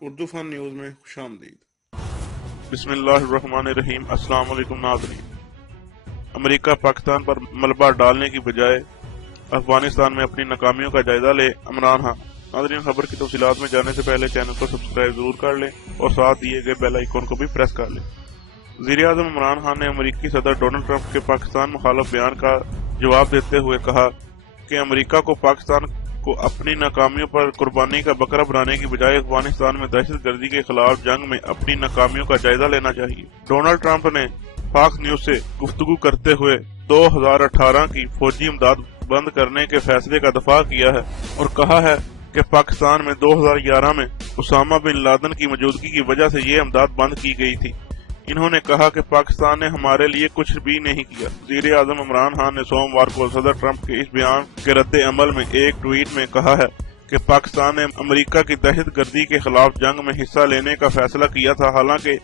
اردو فن news میں خوش آمدید۔ بسم اللہ الرحمن الرحیم۔ السلام علیکم ناظرین۔ امریکہ پاکستان پر ملبہ ڈالنے کی بجائے افغانستان میں اپنی ناکامیوں کا جائزہ لے عمران خان۔ ناظرین، خبر کی تفصیلات میں جانے سے پہلے چینل کو سبسکرائب ضرور کر لیں اور ساتھ دیے گئے بیل آئیکن کو بھی پریس کر لیں۔ وزیر اعظم عمران خان نے امریکی صدر ڈونلڈ ٹرمپ کے پاکستان مخالف بیان کا جواب دیتے ہوئے کہا کہ امریکہ کو پاکستان کو اپنی ناکامیوں پر قربانی کا بکرا بنانے کی بجائے افغانستان میں دہشت گردی کے خلاف جنگ میں اپنی ناکامیوں کا جائزہ لینا چاہیے۔ ڈونلڈ ٹرمپ نے فاکس نیوز سے گفتگو کرتے ہوئے 2018 کی فوجی امداد بند کرنے کے فیصلے کا دفاع کیا ہے اور کہا ہے کہ پاکستان میں 2011 میں اسامہ بن لادن کی موجودگی کی وجہ سے یہ امداد بند کی گئی تھی۔ انہوں نے کہا کہ پاکستان نے ہمارے لیے کچھ بھی نہیں کیا۔ وزیر اعظم عمران خان نے سوموار کو صدر ٹرمپ کے اس بیان کے رد عمل میں ایک ٹویٹ میں کہا ہے کہ پاکستان نے امریکہ کی دہشت گردی کے خلاف جنگ میں حصہ لینے کا فیصلہ کیا تھا، حالانکہ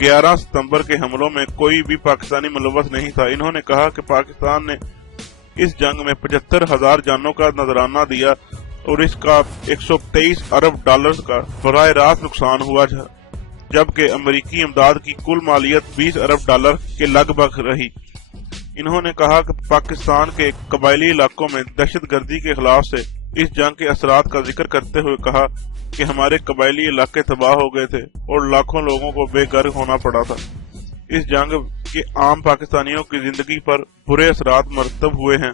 11 ستمبر کے حملوں میں کوئی بھی پاکستانی ملوث نہیں تھا۔ انہوں نے کہا کہ پاکستان نے اس جنگ میں 75,000 جانوں کا نذرانہ دیا اور اس کا 123 ارب ڈالرز کا براہ راست نقصان ہوا، جبکہ امریکی امداد کی کل مالیت 20 ارب ڈالر کے لگ بھگ رہی۔ انہوں نے کہا کہ پاکستان کے قبائلی علاقوں میں دہشت گردی کے خلاف سے اس جنگ کے اثرات کا ذکر کرتے ہوئے کہا کہ ہمارے قبائلی علاقے تباہ ہو گئے تھے اور لاکھوں لوگوں کو بے گھر ہونا پڑا تھا۔ اس جنگ کے عام پاکستانیوں کی زندگی پر برے اثرات مرتب ہوئے ہیں۔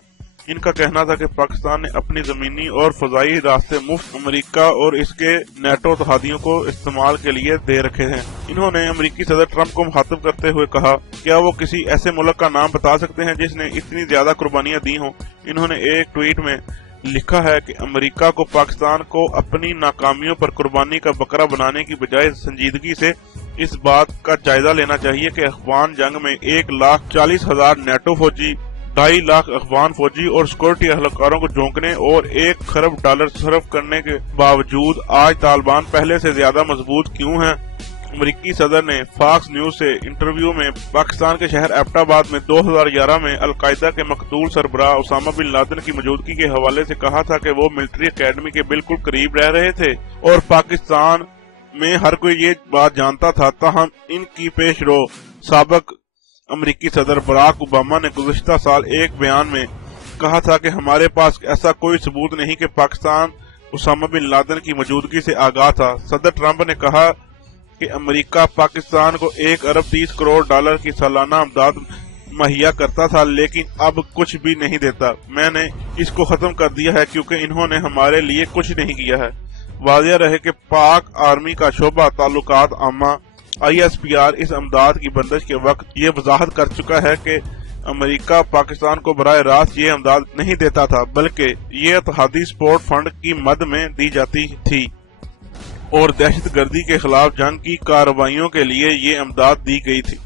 ان کا کہنا تھا کہ پاکستان نے اپنی زمینی اور فضائی راستے مفت امریکہ اور اس کے نیٹو اتحادیوں کو استعمال کے لیے دے رکھے ہیں۔ انہوں نے امریکی صدر ٹرمپ کو مخاطب کرتے ہوئے کہا، کیا وہ کسی ایسے ملک کا نام بتا سکتے ہیں جس نے اتنی زیادہ قربانیاں دی ہوں؟ انہوں نے ایک ٹویٹ میں لکھا ہے کہ امریکہ کو پاکستان کو اپنی ناکامیوں پر قربانی کا بکرا بنانے کی بجائے سنجیدگی سے اس بات کا جائزہ لینا چاہیے کہ افغان جنگ میں 1,40,000 نیٹو فوجی، 2.5 لاکھ افغان فوجی اور سیکورٹی اہلکاروں کو جھونکنے اور $1 خرب صرف کرنے کے باوجود آج طالبان پہلے سے زیادہ مضبوط کیوں ہیں؟ امریکی صدر نے فاکس نیوز سے انٹرویو میں پاکستان کے شہر ایبٹ آباد میں 2011 میں القاعدہ کے مقتول سربراہ اسامہ بن لادن کی موجودگی کے حوالے سے کہا تھا کہ وہ ملٹری اکیڈمی کے بالکل قریب رہ رہے تھے اور پاکستان میں ہر کوئی یہ بات جانتا تھا۔ تاہم ان کی پیش رو سابق امریکی صدر براک اوباما نے گزشتہ سال ایک بیان میں کہا تھا کہ ہمارے پاس ایسا کوئی ثبوت نہیں کہ پاکستان اسامہ بن لادن کی موجودگی سے آگاہ تھا۔ صدر ٹرمپ نے کہا کہ امریکہ پاکستان کو $1 ارب 30 کروڑ کی سالانہ امداد مہیا کرتا تھا، لیکن اب کچھ بھی نہیں دیتا۔ میں نے اس کو ختم کر دیا ہے کیونکہ انہوں نے ہمارے لیے کچھ نہیں کیا ہے۔ واضح رہے کہ پاک آرمی کا شعبہ تعلقات عامہ ISPR اس امداد کی بندش کے وقت یہ وضاحت کر چکا ہے کہ امریکہ پاکستان کو براہ راست یہ امداد نہیں دیتا تھا، بلکہ یہ اتحادی سپورٹ فنڈ کی مد میں دی جاتی تھی اور دہشت گردی کے خلاف جنگ کی کارروائیوں کے لیے یہ امداد دی گئی تھی۔